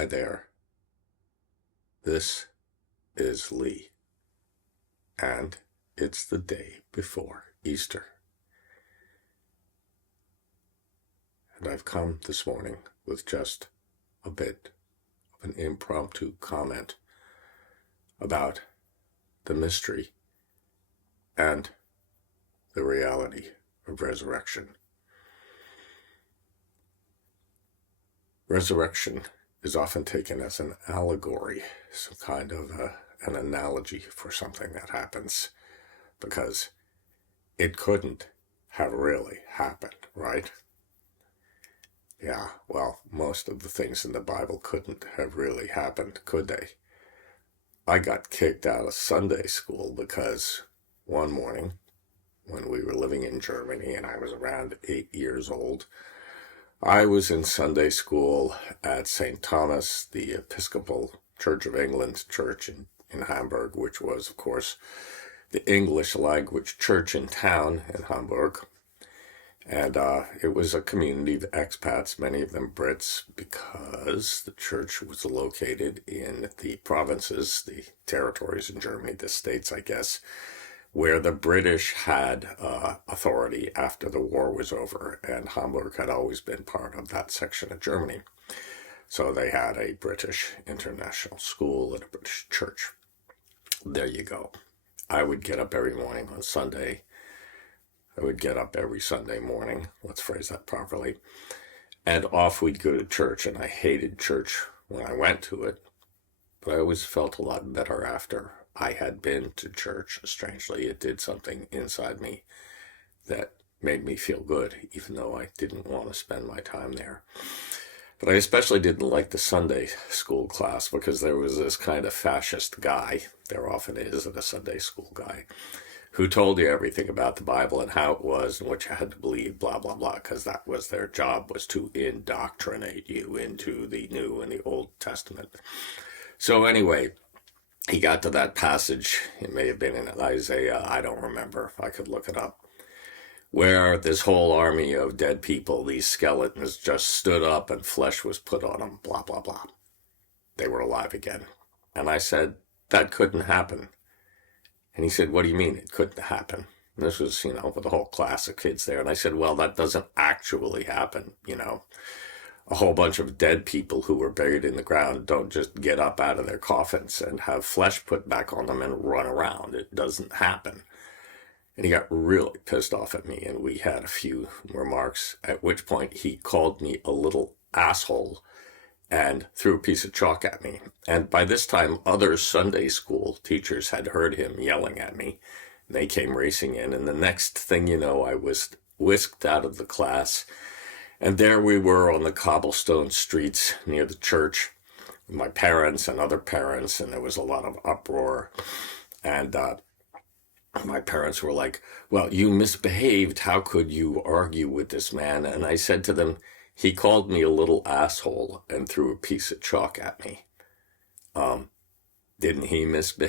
Hi there, this is Lee, and it's the day before Easter. And I've come this morning with just a bit of an impromptu comment about the mystery and the reality of resurrection. Resurrection is often taken as an allegory, some kind of an analogy for something that happens, because it couldn't have really happened, right? Yeah, well, most of the things in the Bible couldn't have really happened, could they? I got kicked out of Sunday school because one morning, when we were living in Germany and I was around 8 years old, I was in Sunday school at St. Thomas, the Episcopal Church of England church in Hamburg, which was, of course, the English language church in town in Hamburg. And it was a community of expats, many of them Brits, because the church was located in the provinces, the territories in Germany, the states, I guess, where the British had authority after the war was over, and Hamburg had always been part of that section of Germany. So they had a British international school and a British church. There you go. I would get up every morning on Sunday. I would get up every Sunday morning, let's phrase that properly, and off we'd go to church, and I hated church when I went to it, but I always felt a lot better after I had been to church. Strangely, it did something inside me that made me feel good, even though I didn't want to spend my time there. But I especially didn't like the Sunday school class because there was this kind of fascist guy, there often is at a Sunday school guy, who told you everything about the Bible and how it was and what you had to believe, blah, blah, blah, because that was their job, was to indoctrinate you into the New and the Old Testament. So anyway, he got to that passage, it may have been in Isaiah, I don't remember, I could look it up, where this whole army of dead people, these skeletons, just stood up and flesh was put on them, blah, blah, blah. They were alive again. And I said, that couldn't happen. And he said, what do you mean it couldn't happen? And this was, with a whole class of kids there. And I said, well, that doesn't actually happen, A whole bunch of dead people who were buried in the ground don't just get up out of their coffins and have flesh put back on them and run around. It doesn't happen. And he got really pissed off at me, and we had a few remarks, at which point he called me a little asshole and threw a piece of chalk at me. And by this time, other Sunday school teachers had heard him yelling at me. They came racing in, and the next thing you know, I was whisked out of the class. And there we were on the cobblestone streets near the church, my parents and other parents, and there was a lot of uproar. And my parents were like, well, you misbehaved. How could you argue with this man? And I said to them, he called me a little asshole and threw a piece of chalk at me. Didn't he misbehave?